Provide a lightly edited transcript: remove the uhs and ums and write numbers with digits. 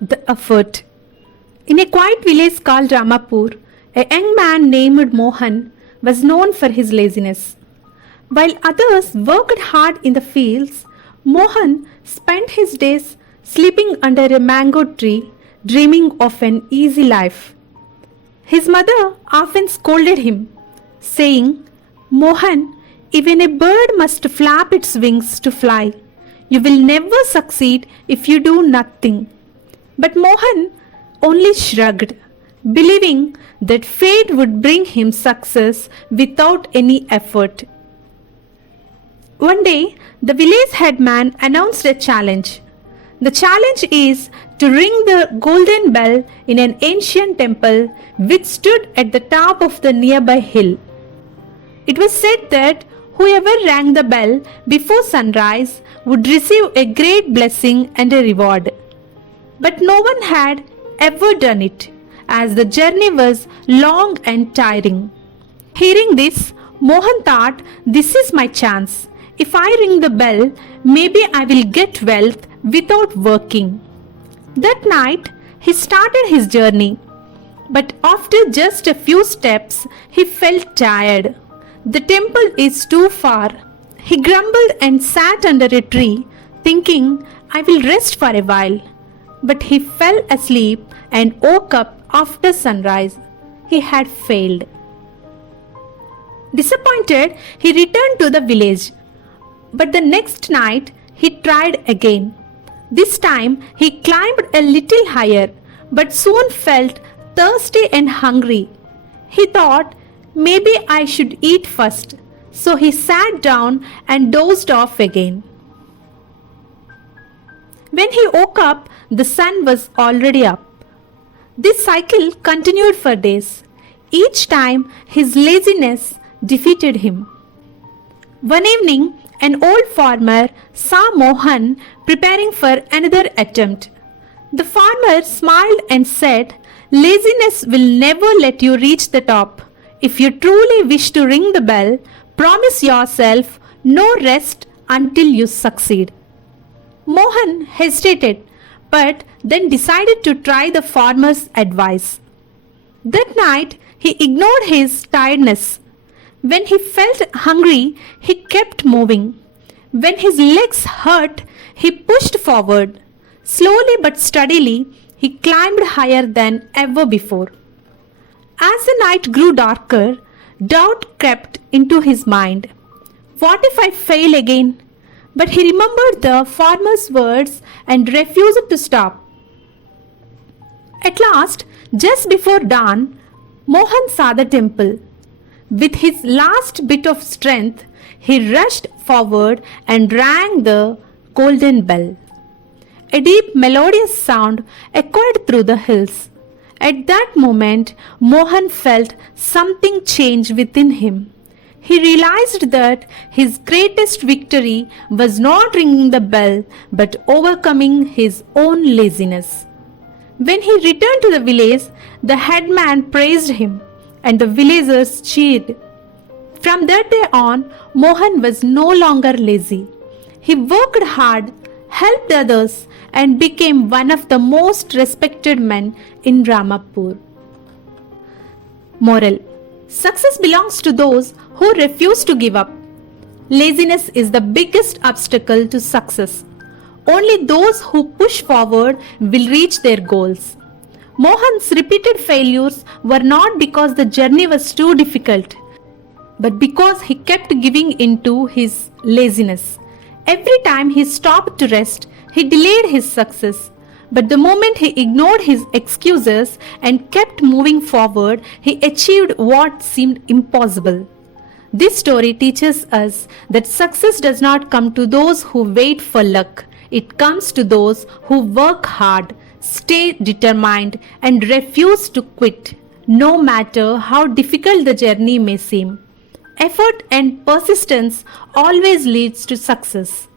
The effort. In a quiet village called Ramapur, a young man named Mohan was known for his laziness. While others worked hard in the fields, Mohan spent his days sleeping under a mango tree, dreaming of an easy life. His mother often scolded him, saying, Mohan, even a bird must flap its wings to fly. You will never succeed if you do nothing. But Mohan only shrugged, believing that fate would bring him success without any effort. One day, the village headman announced a challenge. The challenge is to ring the golden bell in an ancient temple which stood at the top of the nearby hill. It was said that whoever rang the bell before sunrise would receive a great blessing and a reward. But no one had ever done it, as the journey was long and tiring. Hearing this, Mohan thought, this is my chance. If I ring the bell, maybe I will get wealth without working. That night, he started his journey. But after just a few steps, he felt tired. The temple is too far. He grumbled and sat under a tree, thinking, I will rest for a while. But he fell asleep and woke up after sunrise. He had failed. Disappointed, he returned to the village. But the next night, he tried again. This time, he climbed a little higher, but soon felt thirsty and hungry. He thought, maybe I should eat first. So he sat down and dozed off again. When he woke up, the sun was already up. This cycle continued for days. Each time, his laziness defeated him. One evening, an old farmer saw Mohan preparing for another attempt. The farmer smiled and said, laziness will never let you reach the top. If you truly wish to ring the bell, promise yourself no rest until you succeed. Mohan hesitated, but then decided to try the farmer's advice. That night, he ignored his tiredness. When he felt hungry, he kept moving. When his legs hurt, he pushed forward. Slowly but steadily, he climbed higher than ever before. As the night grew darker, doubt crept into his mind. What if I fail again? But he remembered the farmer's words and refused to stop. At last, just before dawn, Mohan saw the temple. With his last bit of strength, he rushed forward and rang the golden bell. A deep melodious sound echoed through the hills. At that moment, Mohan felt something change within him. He realized that his greatest victory was not ringing the bell, but overcoming his own laziness. When he returned to the village, the headman praised him, and the villagers cheered. From that day on, Mohan was no longer lazy. He worked hard, helped others, and became one of the most respected men in Ramapur. Moral: success belongs to those who refuse to give up. Laziness is the biggest obstacle to success. Only those who push forward will reach their goals. Mohan's repeated failures were not because the journey was too difficult, but because he kept giving in to his laziness. Every time he stopped to rest, he delayed his success. But the moment he ignored his excuses and kept moving forward, he achieved what seemed impossible. This story teaches us that success does not come to those who wait for luck. It comes to those who work hard, stay determined, and refuse to quit, no matter how difficult the journey may seem. Effort and persistence always leads to success.